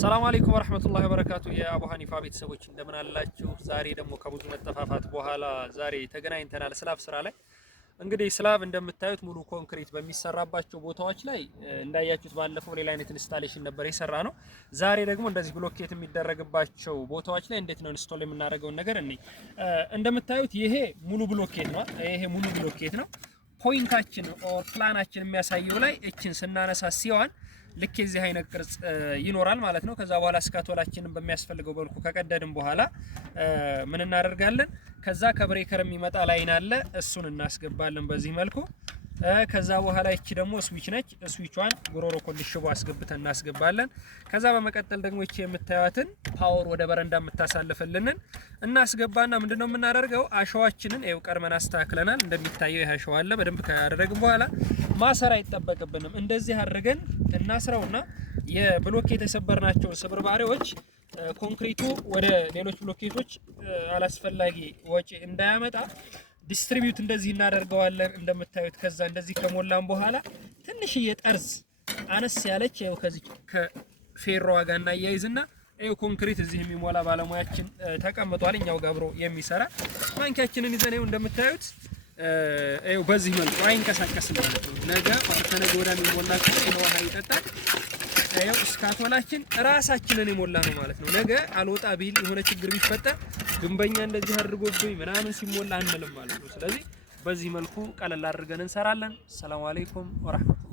ሰላም አለይኩም ወራህመቱላሂ ወበረካቱ። የአቡ ሐኒፋ ቤተሰቦች እንደምን አላችሁ? ዛሬ ደግሞ ከብዙ መጠፋፋት በኋላ ዛሬ ተገናኝተናል ስላብ ስራ ላይ። እንግዲህ ስላብ እንደምታዩት ሙሉ ኮንክሪት በሚሰራባቸው ቦታዎች ላይ እንዳያችሁት ባለፈው ሌላ አይነት ኢንስታሌሽን ነበር የሰራ ነው። ዛሬ ደግሞ እንደዚህ ብሎኬት የሚደረግባቸው ቦታዎች ላይ እንዴት ነው ኢንስቶል የምናደርገውን ነገር እኔ እንደምታዩት ይሄ ሙሉ ብሎኬት ነው። ይሄ ሙሉ ብሎኬት ነው። ፖይንታችን ኦር ፕላናችን የሚያሳየው ላይ እችን ስናነሳ ሲሆን ልክ የዚህ አይነት ቅርጽ ይኖራል ማለት ነው። ከዛ በኋላ ስካቶላችንን በሚያስፈልገው መልኩ ከቀደድን በኋላ ምን እናደርጋለን? ከዛ ከብሬከር የሚመጣ ላይን አለ፣ እሱን እናስገባለን በዚህ መልኩ። ከዛ በኋላ እቺ ደግሞ ስዊች ነች። ስዊቿን ጉሮሮ ኮልሽ ሽቦ አስገብተን እናስገባለን። ከዛ በመቀጠል ደግሞ እቺ የምታዩትን ፓወር ወደ በረንዳ የምታሳልፈልንን እናስገባና ምንድነው የምናደርገው? አሸዋችንን ይኸው ቀድመን አስተካክለናል። እንደሚታየው ይሄ አሸዋ አለ። በደንብ ካደረግን በኋላ ማሰር አይጠበቅብንም። እንደዚህ አድርገን እናስረውና የብሎኬት የተሰበርናቸው ስብርባሪዎች ኮንክሪቱ ወደ ሌሎች ብሎኬቶች አላስፈላጊ ወጪ እንዳያመጣ ዲስትሪቢዩት እንደዚህ እናደርገዋለን እንደምታዩት። ከዛ እንደዚህ ከሞላን በኋላ ትንሽዬ ጠርዝ አነስ ያለች ያው ከዚህ ከፌሮዋ ጋር እናያይዝና ይሄ ኮንክሪት እዚህ የሚሞላ ባለሙያችን ተቀምጧል፣ እኛው ጋር አብሮ የሚሰራ። ማንኪያችንን ይዘን ይኸው እንደምታዩት ይኸው በዚህ መልኩ አይንቀሳቀስም ማለት ነው። ነገ ከነገ ወዲያ የሚሞላ ከሆነ ይሄ ውሃ ይጠጣል። ይኸው ስካቶላችን ራሳችንን የሞላ ነው ማለት ነው። ነገ አልወጣ ቢል የሆነ ችግር ቢፈጠር ግንበኛ እንደዚህ አድርጎብኝ ምናምን ሲሞላ አንልም ማለት ነው። ስለዚህ በዚህ መልኩ ቀለል አድርገን እንሰራለን። ሰላም አለይኩም ወራህመቱላህ